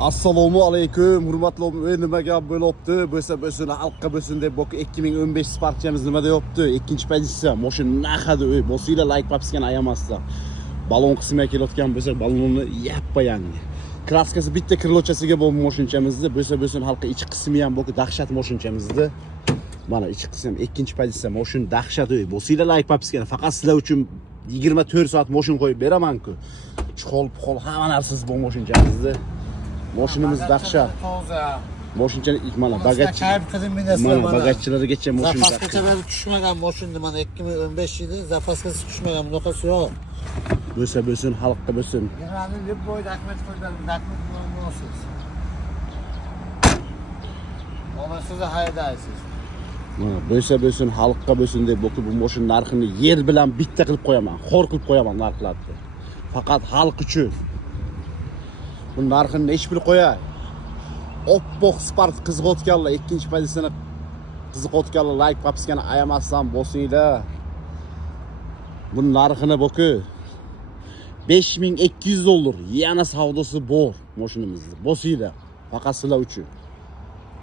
Assalomu alaykum, hurmatli nima gap bo'libdi? Bo'lsa xalqqa bo'lsin deb 2015 Spark'imiz nima deyapti? Ikkinchi pozitsiya, mashina naqadi uy. Bosinglar like papskani ayamasdan. Balon qismiga kelayotgan bo'lsa, balonni yappa yangi. Kraskasi bitta krilochasiga bo'lib mashinamizda, bo'lsa xalqqa ichki qismi ham bu dahshat mashinamizda. Mana ichki qismi ikkinchi pozitsiya, mashina dahshat uy. Bosinglar like papskani faqat sizlar uchun 24 soat mashina qo'yib beraman-ku. Chqol hamma narsasiz bu mashinamizda. Mashinamiz dahshat. Mashinani mana bagajchilarigacha mashina. Zapaskachalar tushmagan mashina mana 2015 yili zapaskasi tushmagan bunaqasi yo'q. Bo'lsin xalqqa bo'lsin. Ya'ni deb bo'yda Ahmet qo'ygan nakmet bilan bo'lasiz. Mana siz haydaysiz. Mana bo'lsin xalqqa bo'lsin deb bu mashina narxini yer bilan bitta qilib qo'yaman, xor qilib qo'yaman narxlarni. Faqat xalq uchun. Bu narxini nech pul qo'yay? Oppoq Spark qiziqotganlar, ikkinchi pozitsiyani qiziqotganlar like papskani ayamasdan bosinglar. Bu narxini boku $5200. Yana savdosi bor mashinamizda. Bosinglar. Faqat sizlar uchun.